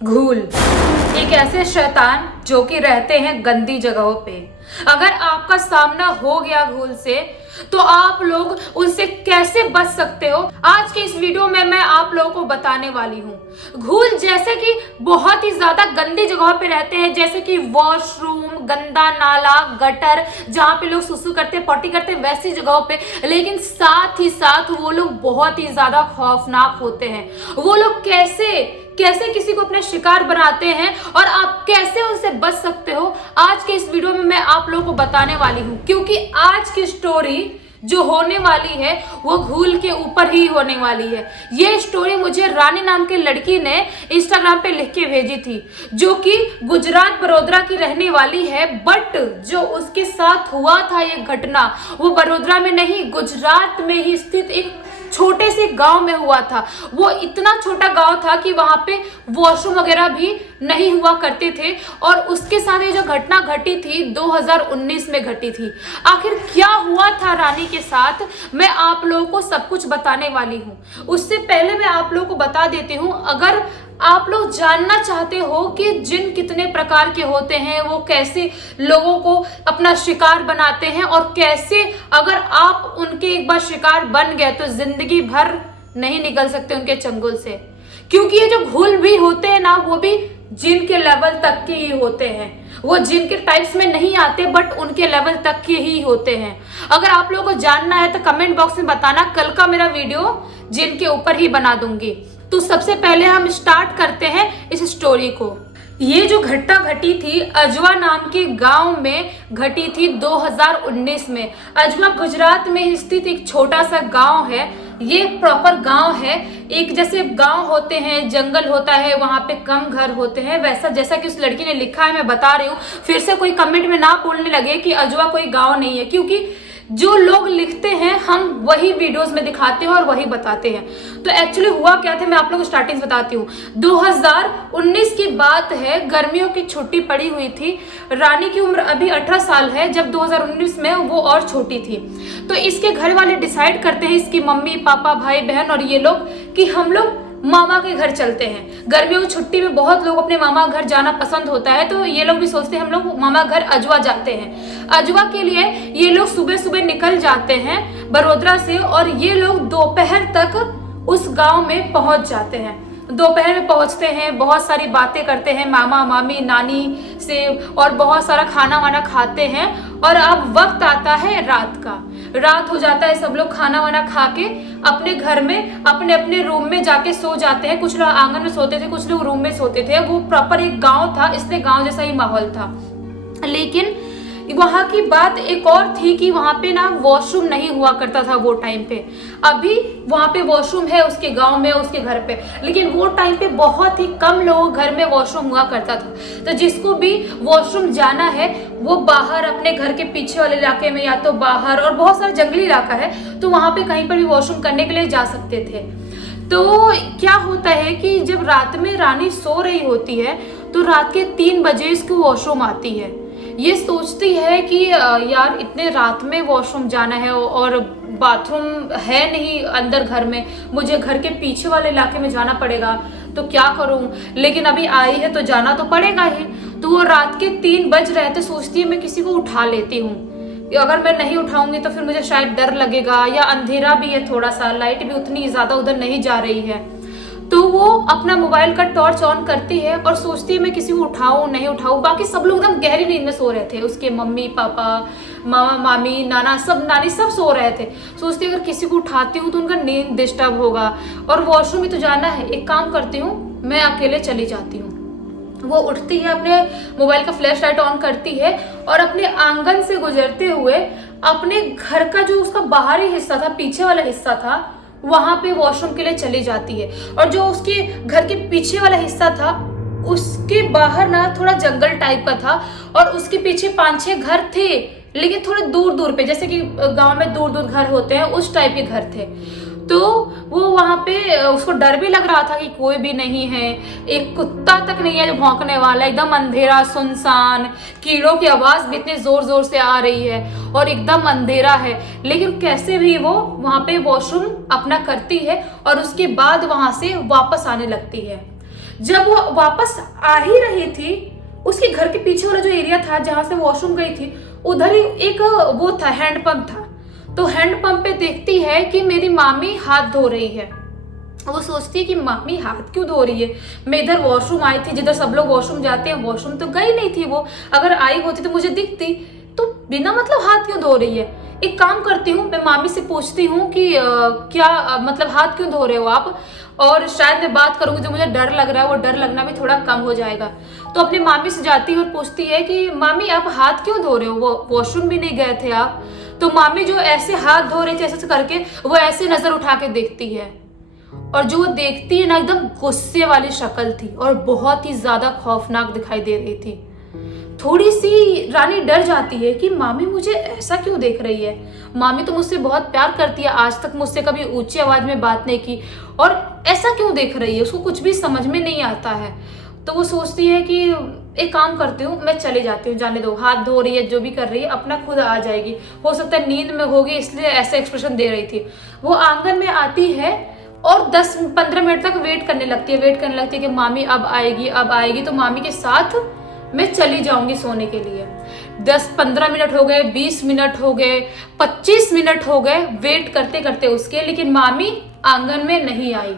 घूल एक ऐसे शैतान जो कि रहते हैं गंदी जगहों पे। अगर आपका सामना हो गया घूल से तो आप लोग उनसे कैसे बच सकते हो, आज के इस वीडियो में मैं आप लोगों को बताने वाली हूँ। घूल जैसे कि बहुत ही ज्यादा गंदी जगहों पे रहते हैं, जैसे कि वॉशरूम, गंदा नाला, गटर, जहाँ पे लोग सुसु करते पॉटी करते वैसी जगहों पे। लेकिन साथ ही साथ वो लोग बहुत ही ज्यादा खौफनाक होते हैं। वो लोग कैसे किसी को अपने शिकार बनाते हैं और आप कैसे उनसे बच सकते हो, आज के इस वीडियो में मैं आप लोगों को बताने वाली हूँ। क्योंकि आज की स्टोरी जो होने वाली है वो घूल के ऊपर ही होने वाली है। ये स्टोरी मुझे रानी नाम की लड़की ने इंस्टाग्राम पे लिख के भेजी थी, जो कि गुजरात बड़ोदरा की रहने वाली है। बट जो उसके साथ हुआ था ये घटना, वो बड़ोदरा में नहीं, गुजरात में ही स्थित एक छोटे से गांव में हुआ था। वो इतना छोटा गांव था कि वहां पे वॉशरूम वगैरह भी नहीं हुआ करते थे। और उसके साथ ये जो घटना घटी थी 2019 में घटी थी। आखिर क्या हुआ था रानी के साथ, मैं आप लोगों को सब कुछ बताने वाली हूँ। उससे पहले मैं आप लोगों को बता देती हूँ, अगर आप लोग जानना चाहते हो कि जिन कितने प्रकार के होते हैं, वो कैसे लोगों को अपना शिकार बनाते हैं और कैसे अगर आप उनके एक बार शिकार बन गए तो जिंदगी भर नहीं निकल सकते उनके चंगुल से। क्योंकि ये जो घूल भी होते हैं ना, वो भी जिन के लेवल तक के ही होते हैं। वो जिन के टाइप्स में नहीं आते, बट उनके लेवल तक के ही होते हैं। अगर आप लोगों को जानना है तो कमेंट बॉक्स में बताना, कल का मेरा वीडियो जिन के ऊपर ही बना दूंगी। तो सबसे पहले हम स्टार्ट करते हैं इस स्टोरी को। ये जो घटना घटी थी अजवा नाम के गांव में घटी थी 2019 में। अजवा गुजरात में स्थित एक छोटा सा गांव है। ये प्रॉपर गांव है। एक जैसे गांव होते हैं, जंगल होता है, वहां पे कम घर होते हैं, वैसा जैसा कि उस लड़की ने लिखा है मैं बता रही हूँ। फिर से कोई कमेंट में ना बोलने लगे कि अजवा कोई गांव नहीं है, क्योंकि जो लोग लिखते हैं हम वही वीडियोस में दिखाते हैं और वही बताते हैं। तो एक्चुअली हुआ क्या था, मैं आप लोगों को स्टार्टिंग बताती हूँ। 2019 की बात है, गर्मियों की छुट्टी पड़ी हुई थी। रानी की उम्र अभी 18 साल है, जब 2019 में वो और छोटी थी। तो इसके घर वाले डिसाइड करते हैं, इसकी मम्मी पापा भाई बहन और ये लोग, कि हम लोग मामा के घर चलते हैं। गर्मियों की छुट्टी में बहुत लोग अपने मामा घर जाना पसंद होता है, तो ये लोग भी सोचते हैं हम लोग मामा घर अजवा जाते हैं। अजवा के लिए ये लोग सुबह सुबह निकल जाते हैं बड़ोदरा से, और ये लोग दोपहर तक उस गांव में पहुंच जाते हैं। दोपहर में पहुंचते हैं, बहुत सारी बातें करते हैं मामा मामी नानी से, और बहुत सारा खाना वाना खाते हैं। और अब वक्त आता है रात का। रात हो जाता है, सब लोग खाना वाना खा के अपने घर में अपने अपने रूम में जाके सो जाते हैं। कुछ लोग आंगन में सोते थे, कुछ लोग रूम में सोते थे। वो प्रॉपर एक गांव था, इसलिए गांव जैसा ही माहौल था। लेकिन वहां की बात एक और थी कि वहां पे ना वॉशरूम नहीं हुआ करता था वो टाइम पे। अभी वहां पे वॉशरूम है उसके गांव में, उसके घर पे, लेकिन वो टाइम पे बहुत ही कम लोगों घर में वॉशरूम हुआ करता था। तो जिसको भी वॉशरूम जाना है वो बाहर अपने घर के पीछे वाले इलाके में, या तो बाहर, और बहुत सारा जंगली इलाका है, तो वहां पे कहीं पर भी वॉशरूम करने के लिए जा सकते थे। तो क्या होता है कि जब रात में रानी सो रही होती है तो रात के 3 बजे इसको वॉशरूम आती है। ये सोचती है कि यार इतने रात में वॉशरूम जाना है और बाथरूम है नहीं अंदर घर में, मुझे घर के पीछे वाले इलाके में जाना पड़ेगा, तो क्या करूं। लेकिन अभी आई है तो जाना तो पड़ेगा ही। तो वो रात के 3 बज रहे थे, सोचती है मैं किसी को उठा लेती हूँ। अगर मैं नहीं उठाऊंगी तो फिर मुझे शायद डर लगेगा, या अंधेरा भी है थोड़ा सा, लाइट भी उतनी ज्यादा उधर नहीं जा रही है। तो वो अपना मोबाइल का टॉर्च ऑन करती है और सोचती है मैं किसी को उठाऊं नहीं उठाऊं। बाकी सब लोग एकदम गहरी नींद में सो रहे थे, उसके मम्मी पापा मामा मामी नाना सब नानी सब सो रहे थे। सोचती है अगर किसी को उठाती हूँ तो उनका नींद डिस्टर्ब होगा, और वॉशरूम में तो जाना है, एक काम करती हूँ मैं अकेले चली जाती हूँ। वो उठती है, अपने मोबाइल का फ्लैश लाइट ऑन करती है और अपने आंगन से गुजरते हुए अपने घर का जो उसका बाहरी हिस्सा था, पीछे वाला हिस्सा था, वहां पे वॉशरूम के लिए चली जाती है। और जो उसके घर के पीछे वाला हिस्सा था उसके बाहर ना थोड़ा जंगल टाइप का था, और उसके पीछे 5-6 घर थे, लेकिन थोड़े दूर दूर पे, जैसे कि गांव में दूर दूर घर होते हैं उस टाइप के घर थे। तो वो वहां पे उसको डर भी लग रहा था कि कोई भी नहीं है, एक कुत्ता तक नहीं है जो भौंकने वाला, एकदम अंधेरा सुनसान, कीड़ों की आवाज भी इतने जोर जोर से आ रही है और एकदम अंधेरा है। लेकिन कैसे भी वो वहां पे वॉशरूम अपना करती है और उसके बाद वहां से वापस आने लगती है। जब वो वापस आ ही रही थी, उसके घर के पीछे वाला जो एरिया था जहां से वॉशरूम गई थी, उधर ही एक वो था, हैंडपंप था। तो हैंडपंप पे देखती है कि मेरी मामी हाथ धो रही है। वो सोचती है कि मामी हाथ क्यों धो रही है, मैं इधर वॉशरूम आई थी जिधर सब लोग वॉशरूम जाते हैं, वॉशरूम तो गई नहीं थी वो, अगर आई होती तो मुझे दिखती, तो बिना मतलब हाथ क्यों धो रही है। एक काम करती हूँ, मैं मामी से पूछती हूँ कि क्या मतलब हाथ क्यों धो रहे हो आप, और शायद मैं बात करूंगी जो मुझे डर लग रहा है वो डर लगना भी थोड़ा कम हो जाएगा। तो अपनी मामी से जाती है और पूछती है कि मामी आप हाथ क्यों धो रहे हो, वो वॉशरूम भी नहीं गए थे आप। तो मामी जो ऐसे हाथ धो रही थी ऐसे करके, वो ऐसे नजर उठा के देखती है, और जो वो देखती है ना, एकदम गुस्से वाली शक्ल थी और बहुत ही ज्यादा खौफनाक दिखाई दे रही थी। थोड़ी सी रानी डर जाती है कि मामी मुझे ऐसा क्यों देख रही है, मामी तो मुझसे बहुत प्यार करती है, आज तक मुझसे कभी ऊंची आवाज में बात नहीं की, और ऐसा क्यों देख रही है, उसको कुछ भी समझ में नहीं आता है। तो वो सोचती है कि एक काम करती हूँ, मैं चली जाती हूँ, जाने दो, हाथ धो रही है जो भी कर रही है अपना खुद आ जाएगी, हो सकता है नींद में होगी इसलिए ऐसा एक्सप्रेशन दे रही थी। वो आंगन में आती है और 10-15 मिनट तक वेट करने लगती है कि मामी अब आएगी अब आएगी, तो मामी के साथ मैं चली जाऊंगी सोने के लिए। 10-15 मिनट हो गए, 20 मिनट हो गए, 25 मिनट हो गए वेट करते करते उसके, लेकिन मामी आंगन में नहीं आई।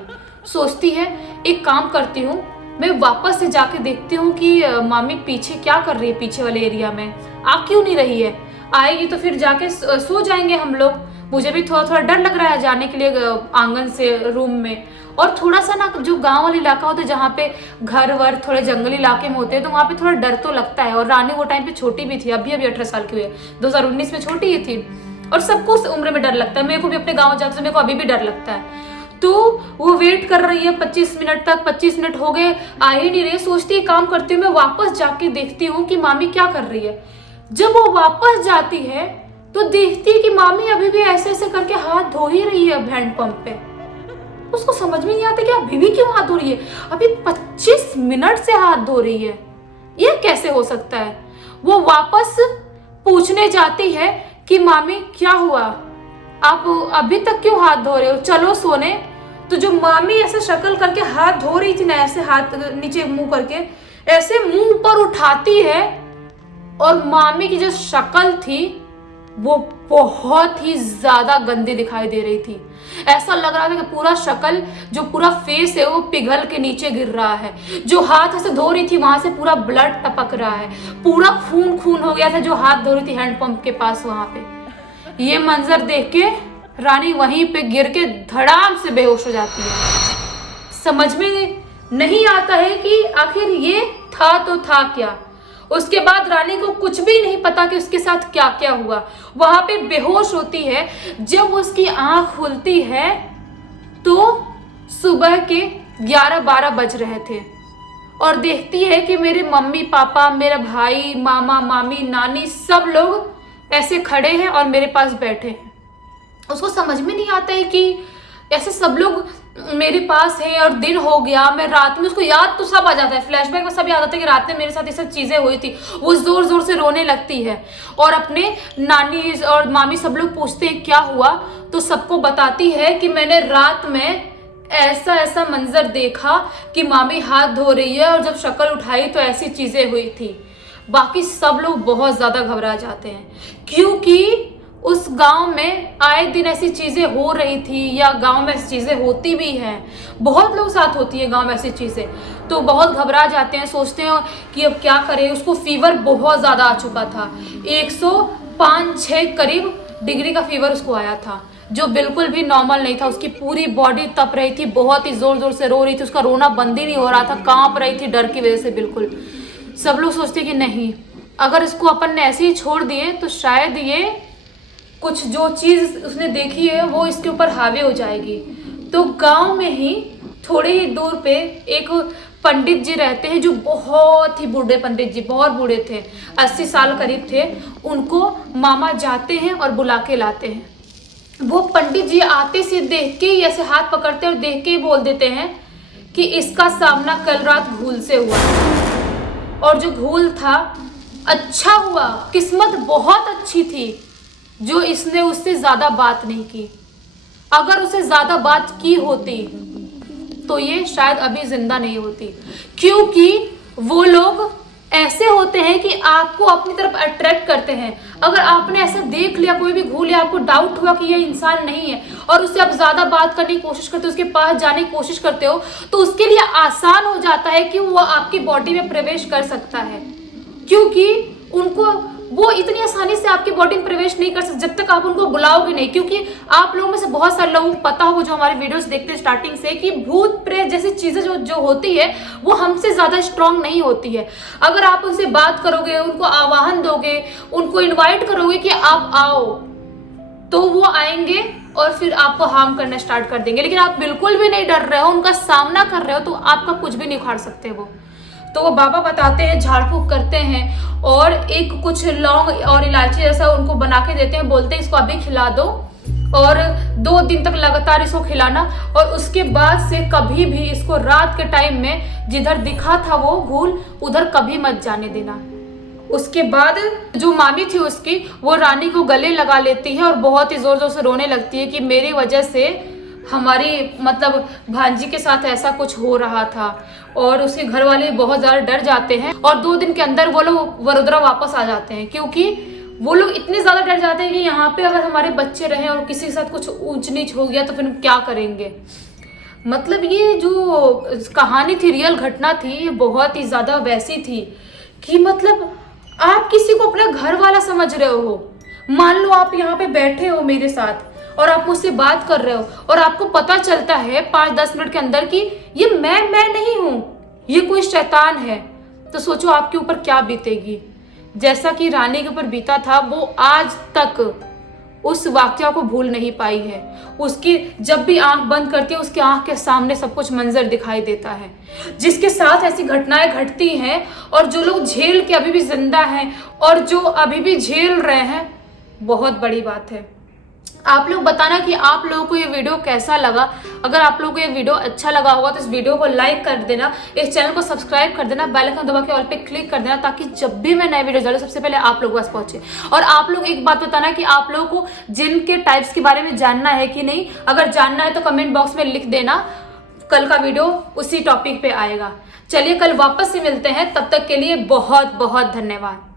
सोचती है एक काम करती हूँ, मैं वापस से जाके देखती हूँ कि मामी पीछे क्या कर रही है, पीछे वाले एरिया में आ क्यों नहीं रही है, आएगी तो फिर जाके सो जाएंगे हम लोग। मुझे भी थोड़ा थोड़ा डर लग रहा है जाने के लिए आंगन से रूम में, और थोड़ा सा ना जो गांव वाला इलाका होता है जहाँ पे घर वर थोड़े जंगली इलाके में होते हैं, तो वहाँ पे थोड़ा डर तो लगता है। और रानी वो टाइम पे छोटी भी थी, अभी 18 साल की हुई है, 2019 में छोटी ही थी, और सबको उस उम्र में डर लगता है, मेरे को भी अपने गाँव जाते मेरे को अभी भी डर लगता है। तो वो वेट कर रही है 25 मिनट तक, 25 मिनट हो गए आ ही नहीं रही। सोचती है काम करती हूँ, मैं वापस जाके देखती हूँ कि मामी क्या कर रही है। जब वो वापस जाती है तो देखती है कि मामी अभी भी ऐसे ऐसे करके हाथ धो ही रही है हैंडपंप पे। उसको समझ में नहीं आता कि अभी भी क्यों हाथ धो रही है, अभी 25 मिनट से हाथ धो रही है, ये कैसे हो सकता है। वो वापस पूछने जाती है कि मामी क्या हुआ, आप अभी तक क्यों हाथ धो रहे हो, चलो सोने। तो जो मामी ऐसे शक्ल करके हाथ धो रही थी ना, ऐसे हाथ नीचे मुंह करके ऐसे मुंह ऊपर उठाती है, और मामी की जो शक्ल थी वो बहुत ही ज्यादा गंदी दिखाई दे रही थी। ऐसा लग रहा था कि पूरा शक्ल जो पूरा फेस है वो पिघल के नीचे गिर रहा है। जो हाथ से धो रही थी वहां से पूरा ब्लड टपक रहा है, पूरा खून खून हो गया था जो हाथ धो रही थी हैंडपंप के पास वहां पे। ये मंजर देख के रानी वहीं पे गिर के धड़ाम से बेहोश हो जाती है। समझ में नहीं आता है कि आखिर ये था तो था क्या। उसके बाद रानी को कुछ भी नहीं पता कि उसके साथ क्या क्या हुआ। वहां पे बेहोश होती है। जब उसकी आंख खुलती है तो सुबह के 11-12 बज रहे थे, और देखती है कि मेरे मम्मी पापा, मेरा भाई, मामा मामी, नानी सब लोग ऐसे खड़े हैं और मेरे पास बैठे हैं। उसको समझ में नहीं आता है कि ऐसे सब लोग मेरे पास है और दिन हो गया। मैं रात में, उसको याद तो सब आ जाता है, फ्लैशबैक में सब याद आता है कि रात में मेरे साथ ये सब चीजें हुई थी। वो जोर जोर से रोने लगती है, और अपने नानी और मामी सब लोग पूछते हैं क्या हुआ, तो सबको बताती है कि मैंने रात में ऐसा ऐसा मंजर देखा कि मामी हाथ धो रही है, और जब शक्ल उठाई तो ऐसी चीजें हुई थी। बाकी सब लोग बहुत ज्यादा घबरा जाते हैं, क्योंकि उस गांव में आए दिन ऐसी चीजें हो रही थी, या गांव में ऐसी चीजें होती भी हैं, बहुत लोग साथ होती है गांव में ऐसी चीजें। तो बहुत घबरा जाते हैं, सोचते हैं कि अब क्या करें। उसको फीवर बहुत ज्यादा आ चुका था, 105-6 करीब डिग्री का फीवर उसको आया था, जो बिल्कुल भी नॉर्मल नहीं था। उसकी पूरी बॉडी तप रही थी, बहुत ही जोर जोर से रो रही थी, उसका रोना बंद ही नहीं हो रहा था, कांप रही थी डर की वजह से बिल्कुल। सब लोग सोचते कि नहीं, अगर इसको अपन ने ऐसे ही छोड़ दिए तो शायद ये कुछ जो चीज उसने देखी है वो इसके ऊपर हावी हो जाएगी। तो गांव में ही थोड़े ही दूर पे एक पंडित जी रहते हैं, जो बहुत ही बूढ़े पंडित जी, बहुत बूढ़े थे, 80 साल करीब थे। उनको मामा जाते हैं और बुला के लाते हैं। वो पंडित जी आते से देख के ही ऐसे हाथ पकड़ते और देख के ही बोल देते हैं कि इसका सामना कल रात घूल से हुआ, और जो घूल था अच्छा हुआ, किस्मत बहुत अच्छी थी जो इसने उससे ज्यादा बात नहीं की। अगर उसे ज्यादा बात की होती तो ये शायद अभी जिंदा नहीं होती, क्योंकि वो लोग ऐसे होते हैं कि आपको अपनी तरफ अट्रैक्ट करते हैं। अगर आपने ऐसा देख लिया, कोई भी घूल, या आपको डाउट हुआ कि ये इंसान नहीं है और उससे आप ज्यादा बात करने की कोशिश करते हो, उसके पास जाने की कोशिश करते हो, तो उसके लिए आसान हो जाता है कि वो आपकी बॉडी में प्रवेश कर सकता है, क्योंकि उनको वो इतनी आसानी से आपकी बॉडी में प्रवेश नहीं कर सकते जब तक आप उनको बुलाओगे नहीं। क्योंकि आप लोगों में से बहुत सारे लोगों को पता होगा, जो हमारे वीडियोस देखते हैं स्टार्टिंग से, कि भूत प्रेत जैसी चीजें जो होती है वो हमसे ज्यादा स्ट्रांग नहीं होती है। अगर आप उनसे बात करोगे, उनको आवाहन दोगे, उनको इन्वाइट करोगे कि आप आओ, तो वो आएंगे और फिर आपको हार्म करना स्टार्ट कर देंगे। लेकिन आप बिल्कुल भी नहीं डर रहे हो, उनका सामना कर रहे हो, तो आपका कुछ भी नहीं उखाड़ सकते वो। तो वो बाबा बताते हैं, झाड़ फूक करते हैं और एक कुछ लौंग और इलायची जैसा उनको बना के देते हैं, बोलते हैं इसको अभी खिला दो और 2 दिन तक लगातार इसको खिलाना, और उसके बाद से कभी भी इसको रात के टाइम में जिधर दिखा था वो घूल उधर कभी मत जाने देना। उसके बाद जो मामी थी उसकी, वो रानी को गले लगा लेती है और बहुत ही जोर जोर से रोने लगती है कि मेरी वजह से हमारी मतलब भांजी के साथ ऐसा कुछ हो रहा था, और उसके घर वाले बहुत ज़्यादा डर जाते हैं और 2 दिन के अंदर वो लोग वडोदरा वापस आ जाते हैं, क्योंकि वो लोग इतने ज़्यादा डर जाते हैं कि यहाँ पे अगर हमारे बच्चे रहे और किसी के साथ कुछ ऊंच नीच हो गया तो फिर क्या करेंगे। मतलब ये जो कहानी थी, रियल घटना थी, ये बहुत ही ज़्यादा वैसी थी कि मतलब आप किसी को अपना घर वाला समझ रहे हो। मान लो आप यहाँ पे बैठे हो मेरे साथ और आप मुझसे बात कर रहे हो और आपको पता चलता है 5-10 मिनट के अंदर कि ये मैं नहीं हूँ, ये कोई शैतान है, तो सोचो आपके ऊपर क्या बीतेगी। जैसा कि रानी के ऊपर बीता था, वो आज तक उस वाकया को भूल नहीं पाई है। उसकी जब भी आंख बंद करती है, उसकी आंख के सामने सब कुछ मंजर दिखाई देता है। जिसके साथ ऐसी घटनाएं घटती हैं और जो लोग झेल के अभी भी जिंदा हैं और जो अभी भी झेल रहे हैं, बहुत बड़ी बात है। आप लोग बताना कि आप लोगों को ये वीडियो कैसा लगा। अगर आप लोगों को ये वीडियो अच्छा लगा होगा तो इस वीडियो को लाइक कर देना, इस चैनल को सब्सक्राइब कर देना, बेल आइकन दबा के ऑल पे क्लिक कर देना, ताकि जब भी मैं नए वीडियो डालूं सबसे पहले आप लोगों के पास पहुंचे। और आप लोग एक बात बताना कि आप लोगों को जिन के टाइप्स के बारे में जानना है कि नहीं। अगर जानना है तो कमेंट बॉक्स में लिख देना, कल का वीडियो उसी टॉपिक पे आएगा। चलिए कल वापस से मिलते हैं, तब तक के लिए बहुत बहुत धन्यवाद।